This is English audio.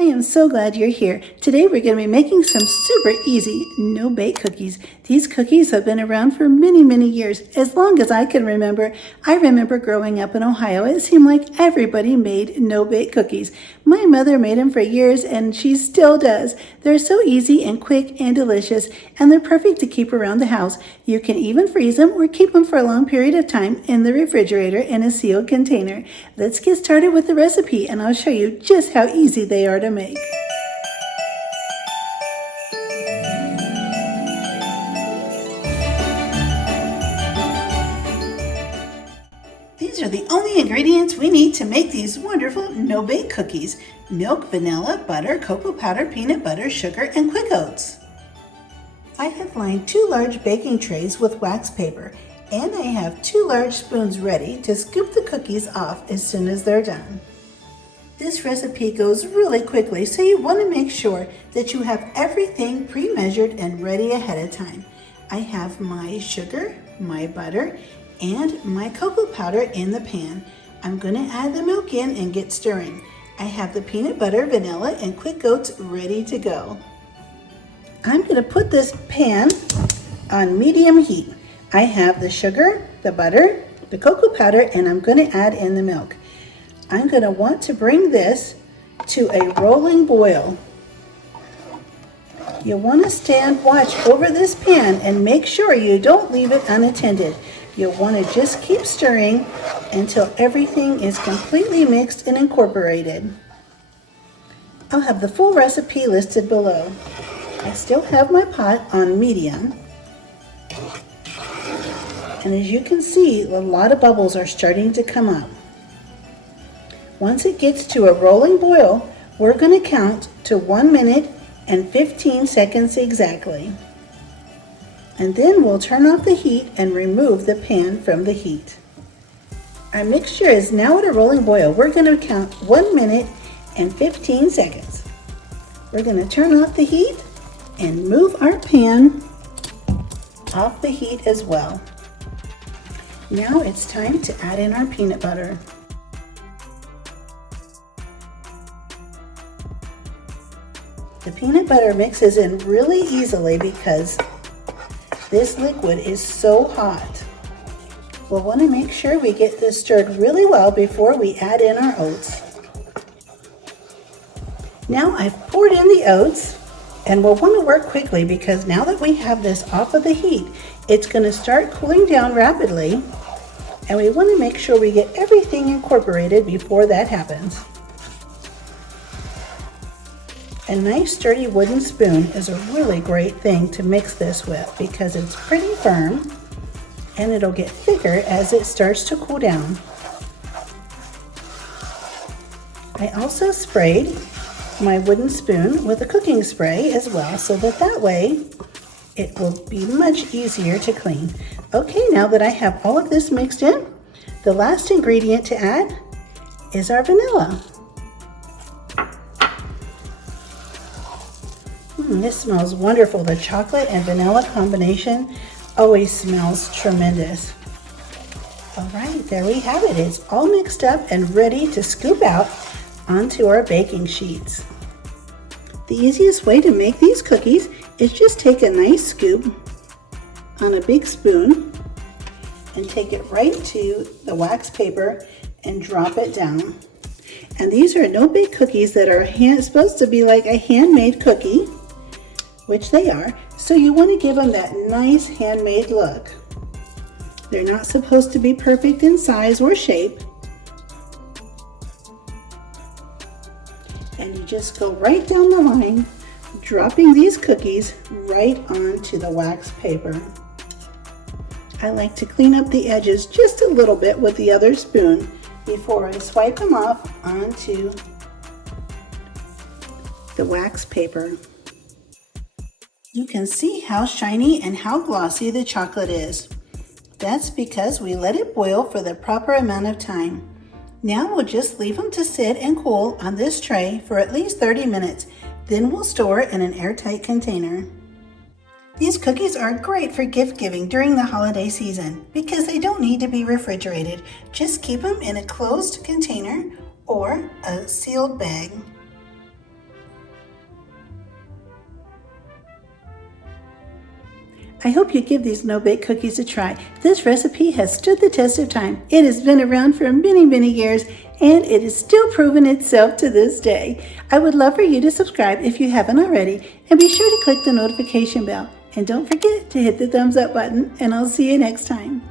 I am so glad you're here. Today we're going to be making some super easy no-bake cookies. These cookies have been around for many, many years, as long as I can remember. I remember growing up in Ohio, it seemed like everybody made no-bake cookies. My mother made them for years and she still does. They're so easy and quick and delicious, and they're perfect to keep around the house. You can even freeze them or keep them for a long period of time in the refrigerator in a sealed container. Let's get started with the recipe and I'll show you just how easy they are to make. These are the only ingredients we need to make these wonderful no-bake cookies: milk, vanilla, butter, cocoa powder, peanut butter, sugar, and quick oats. I have lined 2 large baking trays with wax paper, and I have 2 large spoons ready to scoop the cookies off as soon as they're done. This recipe goes really quickly, so you want to make sure that you have everything pre-measured and ready ahead of time. I have my sugar, my butter, and my cocoa powder in the pan. I'm going to add the milk in and get stirring. I have the peanut butter, vanilla, and quick oats ready to go. I'm going to put this pan on medium heat. I have the sugar, the butter, the cocoa powder, and I'm going to add in the milk. I'm going to want to bring this to a rolling boil. You want to stand watch over this pan and make sure you don't leave it unattended. You'll want to just keep stirring until everything is completely mixed and incorporated. I'll have the full recipe listed below. I still have my pot on medium. And as you can see, a lot of bubbles are starting to come up. Once it gets to a rolling boil, we're going to count to 1 minute and 15 seconds exactly. And then we'll turn off the heat and remove the pan from the heat. Our mixture is now at a rolling boil. We're going to count 1 minute and 15 seconds. We're going to turn off the heat and move our pan off the heat as well. Now it's time to add in our peanut butter. The peanut butter mixes in really easily because this liquid is so hot. We'll want to make sure we get this stirred really well before we add in our oats. Now I've poured in the oats, and we'll want to work quickly because now that we have this off of the heat, it's going to start cooling down rapidly, and we want to make sure we get everything incorporated before that happens. A nice sturdy wooden spoon is a really great thing to mix this with because it's pretty firm and it'll get thicker as it starts to cool down. I also sprayed my wooden spoon with a cooking spray as well, so that way it will be much easier to clean. Okay, now that I have all of this mixed in, the last ingredient to add is our vanilla. This smells wonderful. The chocolate and vanilla combination always smells tremendous. All right, there we have it. It's all mixed up and ready to scoop out onto our baking sheets. The easiest way to make these cookies is just take a nice scoop on a big spoon and take it right to the wax paper and drop it down. And these are no-bake cookies that are supposed to be like a handmade cookie, which they are, so you want to give them that nice handmade look. They're not supposed to be perfect in size or shape. And you just go right down the line, dropping these cookies right onto the wax paper. I like to clean up the edges just a little bit with the other spoon before I swipe them off onto the wax paper. You can see how shiny and how glossy the chocolate is. That's because we let it boil for the proper amount of time. Now we'll just leave them to sit and cool on this tray for at least 30 minutes. Then we'll store it in an airtight container. These cookies are great for gift giving during the holiday season because they don't need to be refrigerated. Just keep them in a closed container or a sealed bag. I hope you give these no-bake cookies a try. This recipe has stood the test of time. It has been around for many, many years, and it is still proving itself to this day. I would love for you to subscribe if you haven't already, and be sure to click the notification bell. And don't forget to hit the thumbs up button, and I'll see you next time.